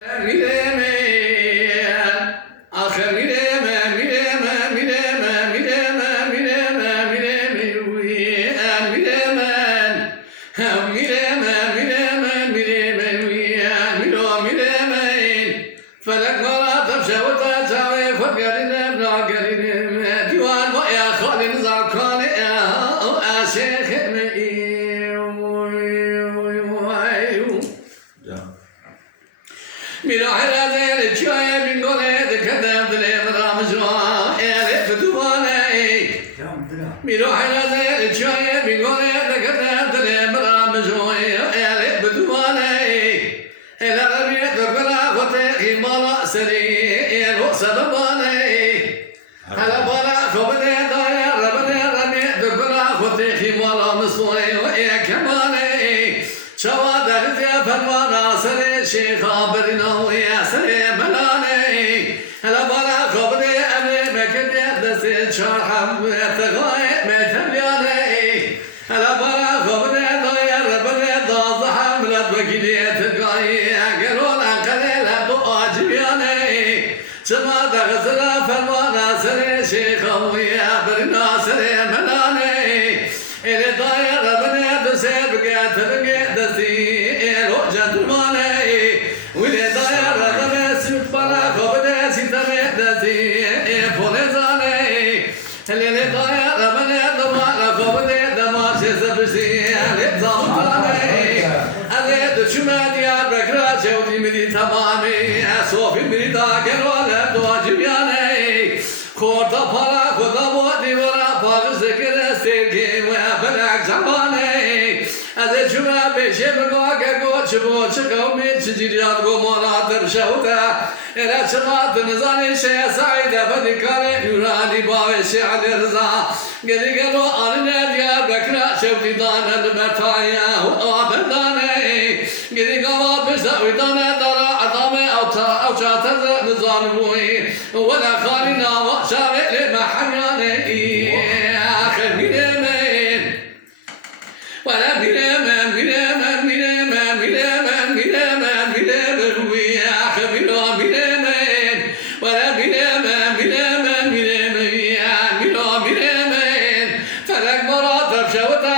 فلك مرات تمشى وتتساوي خذ قرينا بنا قرينا ديوان ويا خالي نزار خالي يا شيخ ميرا حلا زين الشاي من قولي ذكرنا دلي مرامجوا يا فتوانا ميرا حلا زين الشاي من قولي ذكرنا دلي مرامجوا يا فتوانا إلى ربيع ذكرنا فتحي مالا سري الوصدباني هلا بلا خبني دايا ربني ربيع ذكرنا فتحي مالا مصوري ويا كماني شواد غزيا فرمانا سري شيخ عبرنا ويا سري ملاني هلا بلا خبني أمي مكني دسي شرحم تغاي مثلياني هلا بلا خبني دايا ربني ضازحم لدوكيني تغاي قالونا قليلا بواجبياني شواد غزيا فرمانا سري شيخ ويا برنا سري ملاني إلى دايا ربني دسي بقيت بقيت دسي روجة الماني وإلى دايا ربني سبحانه خبني ستمي دسي فولزاني إلى دايا ربني دمار خبني دمار شزبسي لبزاماني أنا دشمن يا بكرة جودي مري تمامي صوفي مري داكرونا دواجبياني خورتا پارا خدا بودی ورا پاگز کرده سرگی و بلک زمانی از جمعه پیشه بگاه که گوچ بوچ قومی چجیریات گو مانا در شوتا ایره چمات نزانی شه سعیده بدی کار یورانی باوی شعل رزا گلی گلو آنه دیار بکرا شوتی دانه برتایا و آبردانه گلی گواد بشتوی دانه دارا عدامه او چاتر نزان بوی ولا خالنا وشارع لمحياني آخر ميرمان ولا ميرمان ميرمان ميرمان ميرمان ميرمان ميرمان وي آخر ميرمان ولا ميرمان ميرمان ميرمان ميرمان فلك مرات ترشوتا